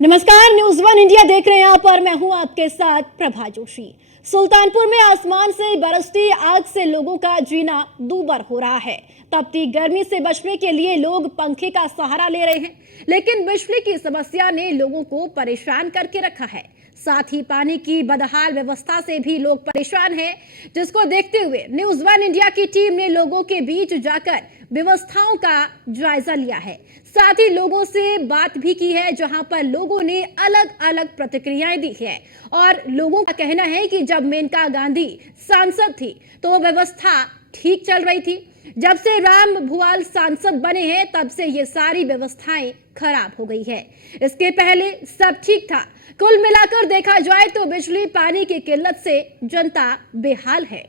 नमस्कार, news one India देख रहे हैं आप और मैं हूं आपके साथ प्रभा जोशी। सुल्तानपुर में आसमान से बरसती आग से लोगों का जीना दूभर हो रहा है। तपती गर्मी से बचने के लिए लोग पंखे का सहारा ले रहे हैं, लेकिन बिजली की समस्या ने लोगों को परेशान करके रखा है। साथ ही पानी की बदहाल व्यवस्था से भी लोग परेशान हैं, जिसको देखते हुए न्यूज वन इंडिया की टीम ने लोगों के बीच जाकर व्यवस्थाओं का जायजा लिया है। साथ ही लोगों से बात भी की है, जहां पर लोगों ने अलग अलग प्रतिक्रियाएं दी है और लोगों का कहना है कि जब मेनका गांधी सांसद थी तो व्यवस्था ठीक चल रही थी। जब से राम भुआल सांसद बने हैं तब से ये सारी व्यवस्थाएं खराब हो गई है। इसके पहले सब ठीक था। कुल मिलाकर देखा जाए तो बिजली पानी की किल्लत से जनता बेहाल है।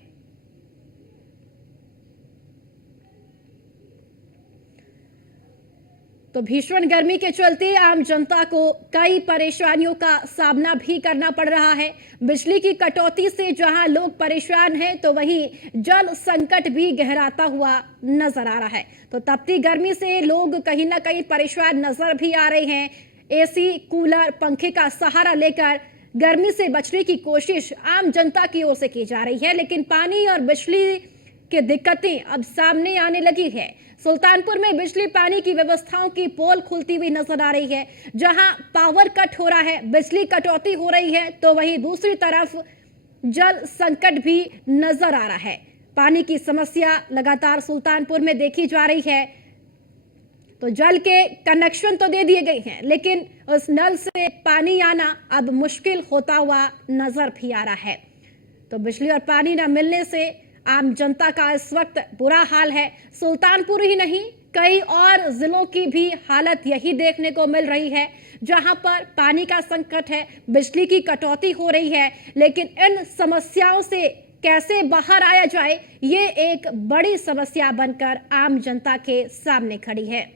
तो भीषण गर्मी के चलते आम जनता को कई परेशानियों का सामना भी करना पड़ रहा है। बिजली की कटौती से जहां लोग परेशान हैं, तो वहीं जल संकट भी गहराता हुआ नजर आ रहा है। तो तपती गर्मी से लोग कहीं ना कहीं परेशान नजर भी आ रहे हैं। एसी, कूलर, पंखे का सहारा लेकर गर्मी से बचने की कोशिश आम जनता की ओर से की जा रही है, लेकिन पानी और बिजली की दिक्कतें अब सामने आने लगी है। सुल्तानपुर में बिजली पानी की व्यवस्थाओं की पोल खुलती हुई नजर आ रही है। जहां पावर कट हो रहा है, बिजली कटौती हो रही है, तो वहीं दूसरी तरफ जल संकट भी नजर आ रहा है। पानी की समस्या लगातार सुल्तानपुर में देखी जा रही है। तो जल के कनेक्शन तो दे दिए गए हैं, लेकिन उस नल से पानी आना अब मुश्किल होता हुआ नजर भी आ रहा है। तो बिजली और पानी न मिलने से आम जनता का इस वक्त बुरा हाल है। सुल्तानपुर ही नहीं, कई और जिलों की भी हालत यही देखने को मिल रही है, जहां पर पानी का संकट है, बिजली की कटौती हो रही है, लेकिन इन समस्याओं से कैसे बाहर आया जाए, ये एक बड़ी समस्या बनकर आम जनता के सामने खड़ी है।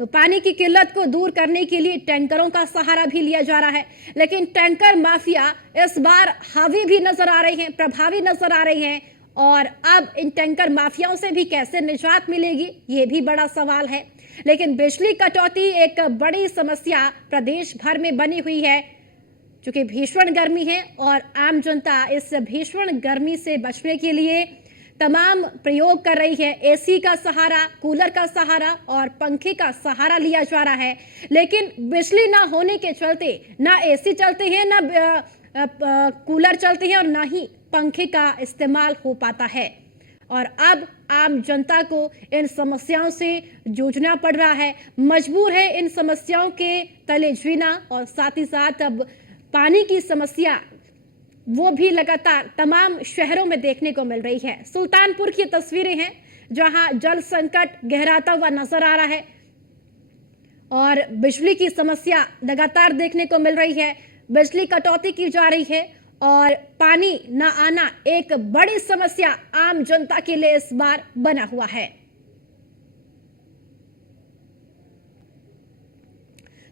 तो पानी की किल्लत को दूर करने के लिए टैंकरों का सहारा भी लिया जा रहा है, लेकिन टैंकर माफिया इस बार हावी भी नजर आ रहे हैं, प्रभावी नजर आ रहे हैं। और अब इन टैंकर माफियाओं से भी कैसे निजात मिलेगी, ये भी बड़ा सवाल है। लेकिन बिजली कटौती एक बड़ी समस्या प्रदेश भर में बनी हुई है, क्योंकि भीषण गर्मी है और आम जनता इस भीषण गर्मी से बचने के लिए तमाम प्रयोग कर रही है। एसी का सहारा, कूलर का सहारा और पंखे का सहारा लिया जा रहा है, लेकिन बिजली ना होने के चलते ना एसी चलते हैं, ना कूलर चलते हैं और ना ही पंखे का इस्तेमाल हो पाता है। और अब आम जनता को इन समस्याओं से जूझना पड़ रहा है, मजबूर है इन समस्याओं के तले जीना। और साथ ही साथ अब पानी की समस्या वो भी लगातार तमाम शहरों में देखने को मिल रही है। सुल्तानपुर की तस्वीरें हैं, जहां जल संकट गहराता हुआ नजर आ रहा है और बिजली की समस्या लगातार देखने को मिल रही है। बिजली कटौती की जा रही है और पानी न आना एक बड़ी समस्या आम जनता के लिए इस बार बना हुआ है।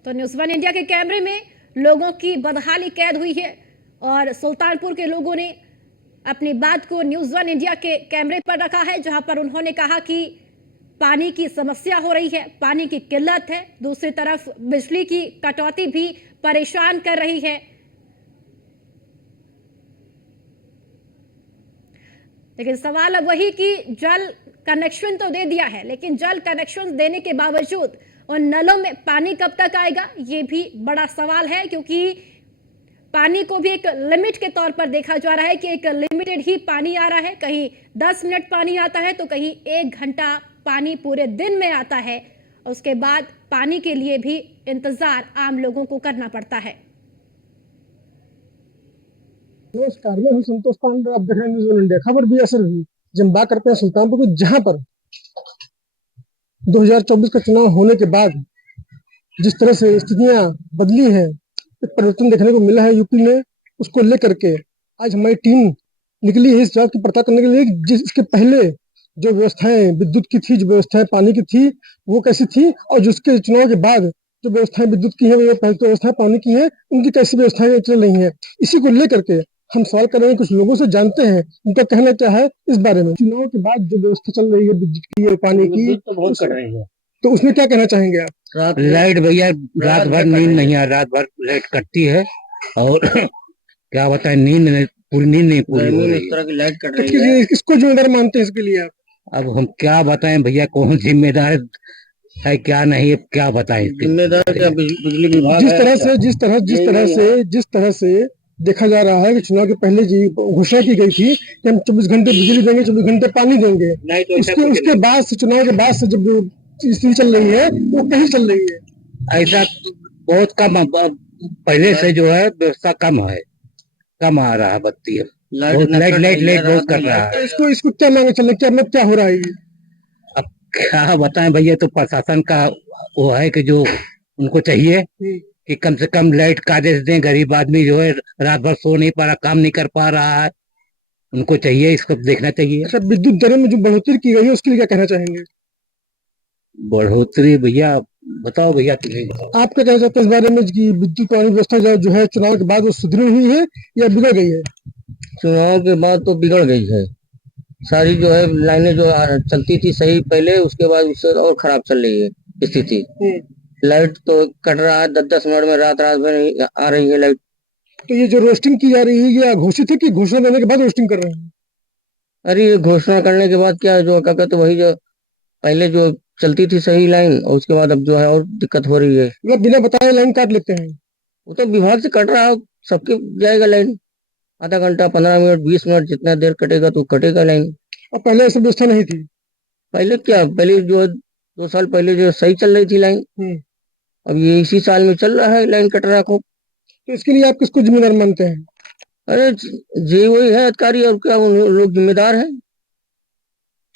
तो न्यूज वन इंडिया के कैमरे में लोगों की बदहाली कैद हुई है और सुल्तानपुर के लोगों ने अपनी बात को न्यूज वन इंडिया के कैमरे पर रखा है, जहां पर उन्होंने कहा कि पानी की समस्या हो रही है, पानी की किल्लत है, दूसरी तरफ बिजली की कटौती भी परेशान कर रही है। लेकिन सवाल अब वही कि जल कनेक्शन तो दे दिया है, लेकिन जल कनेक्शन देने के बावजूद उन नलों में पानी कब तक आएगा, ये भी बड़ा सवाल है। क्योंकि पानी को भी एक लिमिट के तौर पर देखा जा रहा है कि एक लिमिटेड ही पानी आ रहा है। कहीं 10 मिनट पानी आता है तो कहीं 1 घंटा पानी पूरे दिन में आता है। उसके बाद पानी के लिए भी इंतजार आम लोगों को करना पड़ता है। नमस्कार, मैं हूं संतोष पांडे। आप देख रहे हैं न्यूज़ वन इंडिया। खबर भी असर हुई जब बात करते हैं सुल्तानपुर की, जहां पर 2024 का चुनाव होने के बाद जिस तरह से स्थितियां बदली हैं, एक परिवर्तन देखने को मिला है यूपी में। उसको लेकर के आज हमारी टीम निकली है इस बात की पता करने के लिए जिस इसके पहले जो व्यवस्थाएं विद्युत की थी, जो व्यवस्थाएं पानी की थी, वो कैसी थी, और जिसके चुनाव के बाद जो व्यवस्थाएं विद्युत की है, वो पहले तो व्यवस्थाएं पानी की है, उनकी कैसी व्यवस्थाएं चल रही है, इसी को लेकर के हम सवाल कर रहे हैं। कुछ लोगों से जानते हैं उनका कहना क्या है इस बारे में। चुनाव के बाद जो व्यवस्था चल रही है विद्युत की और पानी की, तो बहुत कट रही है, तो उसमें क्या कहना चाहेंगे आप? लाइट भैया रात भर नींद नहीं आ, रात भर लाइट कटती है और क्या बताएं, पूरी नींद नहीं पूरी हो रही इस तरह की लाइट कट तो रही है। किसको जिम्मेदार मानते हैं इसके लिए आप? अब हम क्या बताएं भैया, कौन जिम्मेदार है क्या नहीं है, क्या बताएं इसके जिम्मेदार क्या बिजली विभाग जिस है? तरह से जिस तरह से देखा जा रहा है कि चुनाव के पहले जी घोषणा की गई थी कि हम 24 घंटे बिजली देंगे, 24 घंटे पानी देंगे, नहीं तो उसके बाद से चुनाव के बाद से जब स्थिति चल रही है वो कहीं चल रही है। ऐसा बहुत कम, पहले से जो है व्यवस्था कम है, कम आ रहा है बत्ती है, लाइट बहुत कर रहा है। इसको क्या मांगे चले, क्या हो रहा है ये? अब क्या बताएं भैया, तो प्रशासन का वो है कि जो उनको चाहिए कि कम से कम लाइट का आदेश दें। गरीब आदमी जो है रात भर सो नहीं पा रहा, काम नहीं कर पा रहा है, उनको चाहिए, इसको देखना चाहिए। अच्छा, विद्युत दरों में जो बढ़ोतरी की गई है उसके लिए क्या कहना चाहेंगे? बढ़ोतरी भैया बताओ, भैया तुम्हें बताओ। आप क्या कहना चाहते हैं इस बारे में कि विद्युत पानी व्यवस्था जो है चुनाव के बाद वो सुदृढ़ हुई है या बिगड़ गई है? चुनाव के बाद तो बिगड़ गई है सारी, जो है लाइनें जो चलती थी सही पहले, उसके बाद उससे और खराब चल रही है स्थिति। लाइट तो कट रहा है 10-10 मिनट में, रात भर आ रही है लाइट। तो ये जो रोस्टिंग की जा रही है ये घोषित है कि घोषणा देने के बाद रोस्टिंग कर रहे हैं? अरे ये घोषणा करने के बाद क्या, जो क्या कहते वही जो पहले जो चलती थी सही लाइन, और उसके बाद अब जो है और दिक्कत हो रही है। मतलब बिना बताए लाइन काट लेते हैं? वो तो विभाग से कट रहा है, सबके जाएगा लाइन, आधा घंटा 15 मिनट 20 मिनट जितना देर कटेगा तो कटेगा लाइन। और पहले ऐसी व्यवस्था नहीं थी? पहले क्या, पहले जो 2 साल पहले जो सही चल रही थी लाइन, अब ये इसी साल में चल रहा है लाइन कट रहा खूब। तो इसके लिए आप किसको जिम्मेदार मानते हैं? अरे जे वही है अधिकारी, और क्या उन लोग जिम्मेदार हैं,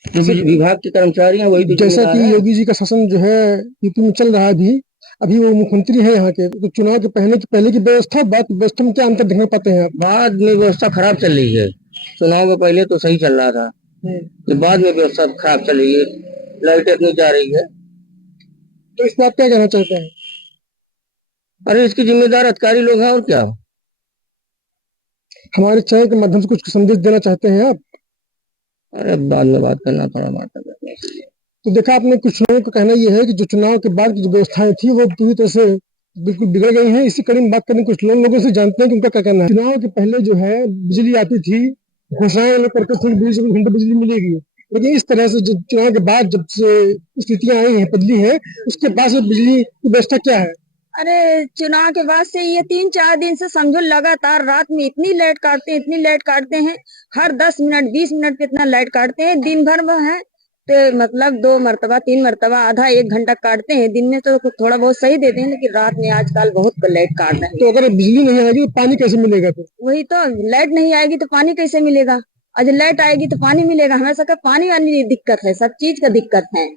जो विभाग के कर्मचारी हैं वही तो जैसा जिम्मेदार कि हैं। योगी जी का शासन जो है यूपी में चल रहा है अभी वो मुख्यमंत्री है यहाँ के, तो चुनाव के पहले की व्यवस्था बाद की व्यवस्था में क्या अंतर देखना पाते हैं आप? बाद में व्यवस्था खराब चल रही है, चुनाव के पहले तो सही चल रहा था, कि बाद में व्यवस्था खराब चल रही है, लाइट नहीं जा रही है। तो इस पर आप क्या कहना चाहते हैं? अरे इसकी जिम्मेदार अधिकारी लोग हैं, और क्या। हमारे चैनल के माध्यम से कुछ संदेश देना चाहते हैं आप? अरे बाद में बात करना, थोड़ा बात करना। तो देखा आपने, कुछ लोगों का कहना यह है कि जो चुनाव के बाद की जो व्यवस्थाएं थी वो पूरी तरह से बिल्कुल बिगड़ गई हैं। इसी कड़ी में बात करने कुछ लोगों से जानते हैं कि उनका क्या कहना है। चुनाव के पहले जो है बिजली आती थी, घोषणाएं लोग करते थे 24 घंटे बिजली मिलेगी, लेकिन इस तरह से जो चुनाव के बाद जब से स्थितियां आई हैं, बदली है, उसके बाद से बिजली की व्यवस्था क्या है? अरे चुनाव के बाद से ये 3-4 दिन से समझो लगातार रात में इतनी लाइट काटते हैं, हर 10 मिनट 20 मिनट पे इतना लाइट काटते हैं। दिन भर में है तो मतलब 2 मरतबा 3 मरतबा आधा 1 घंटा काटते हैं। दिन में तो थोड़ा बहुत सही देते हैं, लेकिन रात में आजकल बहुत लाइट काट रहे हैं। तो अगर बिजली नहीं आएगी तो पानी कैसे मिलेगा? तो वही तो, लाइट नहीं आएगी तो पानी कैसे मिलेगा? आज लाइट आएगी तो पानी मिलेगा। हमें सबका पानी वाली दिक्कत है, सब चीज का दिक्कत है।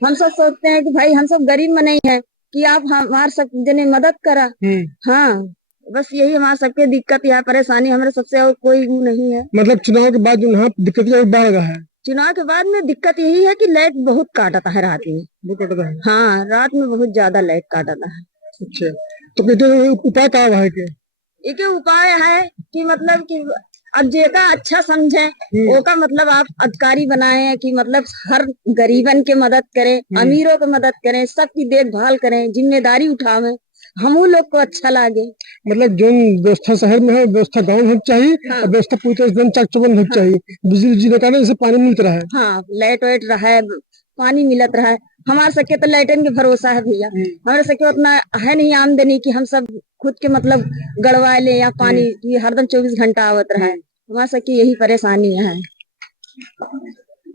हम सब सोचते हैं कि भाई हम सब गरीब में नहीं है कि आप हमारे सब जने मदद करा। हाँ, बस यही हमारे सबके दिक्कत या परेशानी, हमारे सबसे और कोई नहीं है। मतलब चुनाव के बाद जो यहाँ दिक्कत बढ़ रहा है? चुनाव के बाद में दिक्कत यही है कि लाइट बहुत काटता है रात में। हाँ, रात में बहुत ज्यादा लाइट काटता है। अच्छा, तो कहते उपाय क्या है? एक उपाय है कि मतलब कि अब जेका अच्छा समझे ओका मतलब आप अधिकारी बनाए कि मतलब हर गरीबन के मदद करें, अमीरों को मदद करें, सबकी देखभाल करें, जिम्मेदारी उठावे, हम लोग को अच्छा लगे। मतलब जो व्यवस्था शहर में है व्यवस्था गाँव में चाहिए। हाँ। और व्यवस्था पूरी तरह चाक चौबंद होनी चाहिए। बिजली के कारण जैसे पानी मिलता रहा है। हाँ, लाइट वाइट रहा है, पानी मिलत रहा है। हमारे सके तो लाइटन के भरोसा है भैया, हमारे सके उतना है नहीं आमदनी कि हम सब खुद के मतलब गड़वा ले या पानी हरदम 24 घंटा आवत रहा है। हमारे सके यही परेशानी है।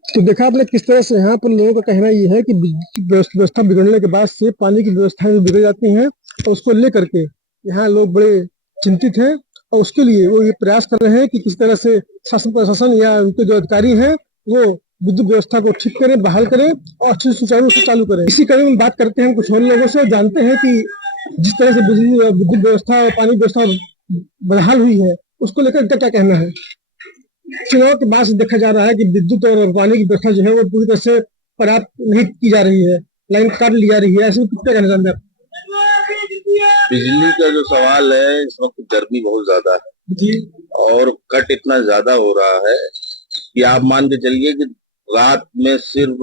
तो देखा आपने किस तरह से यहाँ पर लोगों का कहना ये है कि व्यवस्था बिगड़ने के बाद से पानी की व्यवस्थाएं बिगड़ जाती हैं, और उसको लेकर के यहाँ लोग बड़े चिंतित हैं, और उसके लिए वो ये प्रयास कर रहे हैं कि किस तरह से शासन प्रशासन या उनके जो अधिकारी हैं वो विद्युत व्यवस्था को ठीक करें, बहाल करें और अच्छे सुचारू रूप से चालू करें। इसी कड़ी में बात करते हैं कुछ और लोगों से, जानते हैं कि जिस तरह से बिजली विद्युत व्यवस्था और पानी व्यवस्था बहाल हुई है उसको लेकर इनका क्या कहना है। चुनाव के बाद से देखा जा रहा है कि विद्युत और पानी की व्यवस्था जो है वो पूरी तरह से पर्याप्त नहीं की जा रही है, लाइन काट ली जा रही है, ऐसे में क्या कहना चाहते हैं आप? बिजली का जो सवाल है, इस वक्त गर्मी बहुत ज्यादा है जी, और कट इतना ज्यादा हो रहा है कि आप मान के चलिए कि रात में सिर्फ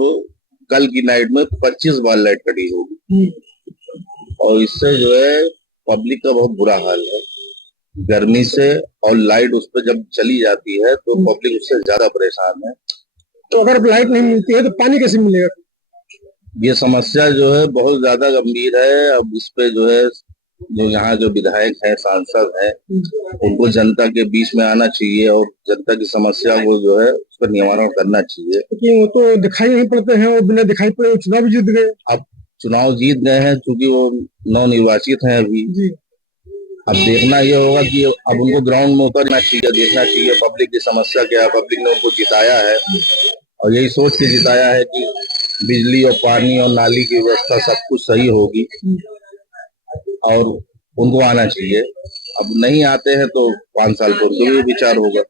कल की नाइट में 25 बार लाइट कटी होगी। और इससे जो है पब्लिक का बहुत बुरा हाल है। गर्मी से और लाइट उस पर जब चली जाती है तो पब्लिक उससे ज्यादा परेशान है। तो अगर अब लाइट नहीं मिलती है तो पानी कैसे मिलेगा? ये समस्या जो है बहुत ज्यादा गंभीर है। अब इस पे जो है जो यहाँ जो विधायक है, सांसद है, उनको जनता के बीच में आना चाहिए और जनता की समस्या को जो है उस पर निवारण करना चाहिए। क्योंकि वो तो दिखाई नहीं पड़ते हैं और बिना दिखाई पड़े वो चुनाव भी जीत गए। अब चुनाव जीत गए हैं क्योंकि वो नवनिर्वाचित हैं अभी। जी। अब देखना ये होगा कि अब उनको ग्राउंड में उतरना चाहिए, देखना चाहिए पब्लिक की समस्या क्या है। पब्लिक ने उनको जिताया है और यही सोच के जिताया है कि बिजली और पानी और नाली की व्यवस्था सब कुछ सही होगी और उनको आना चाहिए। अब नहीं आते हैं तो 5 साल पर उनको भी विचार होगा।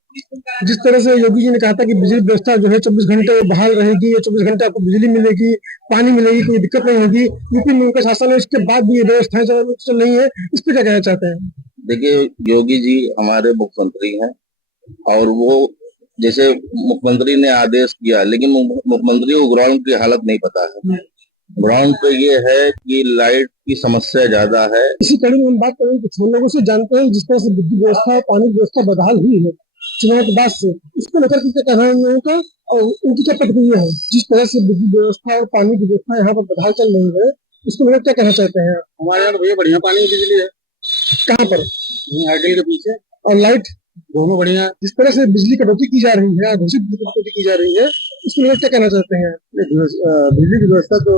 जिस तरह से योगी जी ने कहा था कि बिजली व्यवस्था जो है 24 घंटे बहाल रहेगी, 24 घंटे आपको बिजली मिलेगी, पानी मिलेगी, कोई दिक्कत नहीं होगी। यूपी में उनका शासन है, इसके बाद भी ये व्यवस्थाएं चल रही है, इस पर क्या कहना चाहते हैं? देखिए, योगी जी हमारे मुख्यमंत्री हैं और वो जैसे मुख्यमंत्री ने आदेश किया, लेकिन मुख्यमंत्री को ग्राउंड की हालत नहीं पता है। ग्राउंड पे ये है कि लाइट की समस्या ज्यादा है। इसी कड़ी में हम बात करेंगे कुछ लोगों से, जानते हैं जिस तरह से विद्युत व्यवस्था, पानी की व्यवस्था बदहाल हुई है चुनाव के बाद से, इसको लेकर के क्या कहना है लोगों का और उनकी क्या प्रतिक्रिया है? जिस तरह से विद्युत व्यवस्था और पानी की व्यवस्था यहाँ पर बदहाल चल रही है, इसको लेकर क्या कहना चाहते हैं? हमारे यहाँ तो भैया बढ़िया पानी की बिजली है। कहाँ पर? हाइडल के पीछे। और लाइट दोनों बढ़िया। जिस तरह से बिजली कटौती की जा रही है, घोषित बिजली कटौती की जा रही है, इसको लेकर क्या कहना चाहते हैं? बिजली की व्यवस्था तो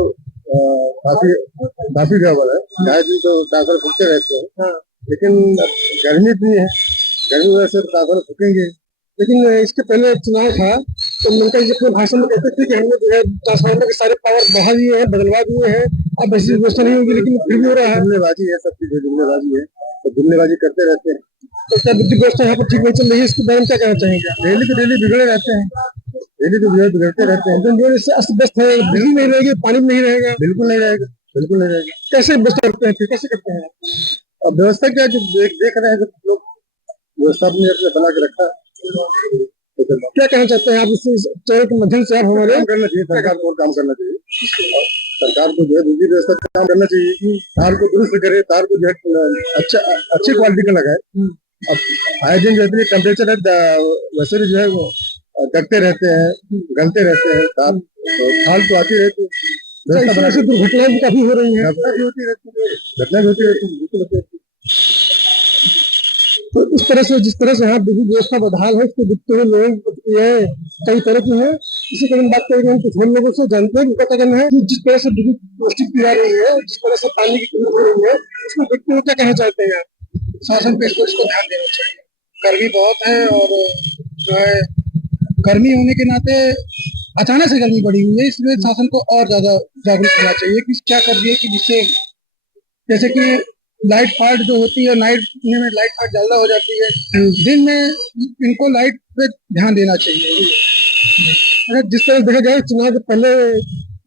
काफी गड़बड़ है। ढाई दिन तो टाकर फूकते रहते हैं। हाँ। लेकिन गर्मी इतनी है, गर्मी वजह से टाकर फूकेंगे। लेकिन इसके पहले चुनाव था तो उनका अपने भाषण में कहते थे कि हमने जो है ट्रांसफार्मर के सारे पावर बढ़ा दिए हैं, बदलवा दिए हैं, अब ऐसी व्यवस्था नहीं होगी, लेकिन फिर भी हो रहा है। जुमलेबाजी है, सब चीज जुमलेबाजी है, तो जुमलेबाजी करते रहते हैं। तो क्या विद्युत व्यवस्था यहाँ पर ठीक नहीं चल रही है, इसके बारे में क्या कहना चाहेंगे? डेली के डेली बिगड़े रहते हैं, डेली तो बिगड़ते रहते हैं। जो इससे अस्त व्यस्त है, बिजली नहीं रहेगी, पानी नहीं रहेगा, बिल्कुल नहीं रहेगा, बिल्कुल नहीं रहेगा। कैसे व्यवस्था करते हैं? फिर कैसे करते हैं? अब व्यवस्था क्या, जो देख रहे हैं जो लोग व्यवस्था अपने बना के रखा। क्या कहना चाहते हैं आप इस चैनल के माध्यम से? आप हमारे काम करना चाहिए, सरकार को काम करना चाहिए। सरकार को जो है बिजली व्यवस्था का काम करना चाहिए, तार को दुरुस्त करे, तार को जो है अच्छी क्वालिटी का लगाए। अब आए दिन जो इतनी टेम्परेचर है, वैसे भी जो है वो दबते रहते हैं, गलते रहते हैं तार, तो खाल तो आती रहती है। इस तरह से दुर्घटनाएं भी काफी हो रही है, घटना भी होती रहती है, घटना भी होती रहती है, बिल्कुल होती रहती है। तो इस तरह से जिस तरह से यहाँ बिजली व्यवस्था बदहाल है, इसको देखते हुए लोगों की प्रतिक्रियाएं कई तरह की है। इसी कारण बात करेंगे हम कुछ लोगों से, जानते हैं उनका क्या कहना है कि जिस तरह से बिजली व्यवस्थित की जा रही है, जिस तरह से पानी की किल्लत हो रही है, इसको देखते हुए क्या कहना चाहते हैं आप? शासन पे इसको ध्यान देना चाहिए। गर्मी बहुत है और जो है गर्मी होने के नाते अचानक से गर्मी बढ़ी हुई है, इसलिए शासन को और ज्यादा जागरूक होना चाहिए कि क्या कर दिए कि जिससे जैसे कि लाइट फाल्ट जो होती है, नाइट में लाइट फाल्ट ज्यादा हो जाती है, दिन में इनको लाइट पे ध्यान देना चाहिए। अगर जिस तरह देखा जाए चुनाव के पहले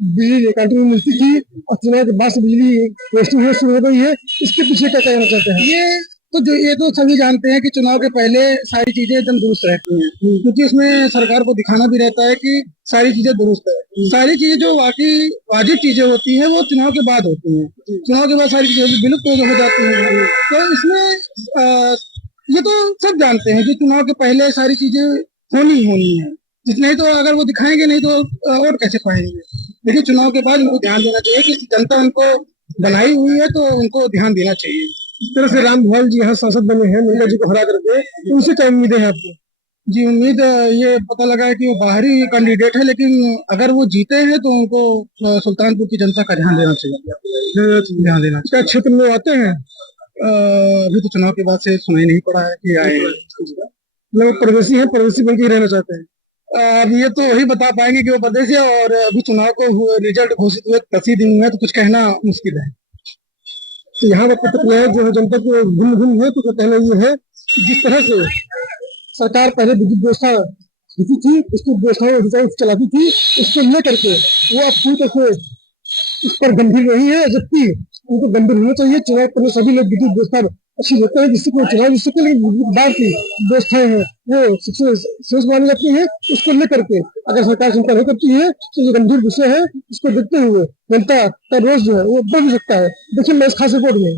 बिजली कंटिन्यू मिलती थी और चुनाव के बाद से बिजली वेस्टिंग होना शुरू हो गई है, इसके पीछे क्या कहना चाहते हैं? ये तो सभी जानते हैं कि चुनाव के पहले सारी चीजें एकदम दुरुस्त रहती हैं, क्योंकि उसमें सरकार को दिखाना भी रहता है कि सारी चीजें दुरुस्त है। सारी चीजें जो वाकई वाजिब चीजें होती हैं वो चुनाव के बाद होती हैं। चुनाव के बाद सारी चीजें विलुप्त हो जाती हैं। तो इसमें ये तो सब जानते हैं कि चुनाव के पहले सारी चीजें होनी है, नहीं तो अगर वो दिखाएंगे नहीं तो और कैसे पाएंगे। लेकिन चुनाव के बाद उनको ध्यान देना चाहिए कि जनता उनको बनाई हुई है, तो उनको ध्यान देना चाहिए। इस तरह से राम भुआल जी यहाँ सांसद बने हैं, मीना जी को हरा करके, उनसे क्या उम्मीदें हैं आपको? जी, उम्मीद ये पता लगा है कि वो बाहरी कैंडिडेट है, लेकिन अगर वो जीते हैं तो उनको सुल्तानपुर की जनता का ध्यान देना चाहिए। ध्यान देना क्या क्षेत्र में आते हैं? अभी तो चुनाव के बाद से सुनाई नहीं पड़ा है कि आए। लोग प्रदेशी हैं, प्रदेशी बन के रहना चाहते हैं। अब ये तो वही बता पाएंगे कि वो प्रदेश है, और अभी चुनाव को रिजल्ट घोषित हुए 10 दिन हुए, तो कुछ कहना मुश्किल है। तो यहाँ पर प्रतिक्रिया जो है जनता को भिन्न है। तो कहना ये है जिस तरह से सरकार पहले विद्युत व्यवस्था देती थी, विद्युत व्यवस्था चलाती थी, उसको लेकर के वो अब पूरी तरह से इस पर गंभीर नहीं है, जबकि उनको गंभीर होना चाहिए। चुनाव करने सभी लोग विद्युत व्यवस्था अच्छी लगता है, जिससे कोई चुनाव जिससे बाहर की व्यवस्थाएं हैं वो सबसे श्रेष्ठ मानी जाती है। उसको लेकर के अगर सरकार चिंता नहीं करती है तो ये गंभीर विषय है। इसको देखते हुए जनता का रोष जो है वो बढ़ सकता है। देखिए मैं इस खास रिपोर्ट में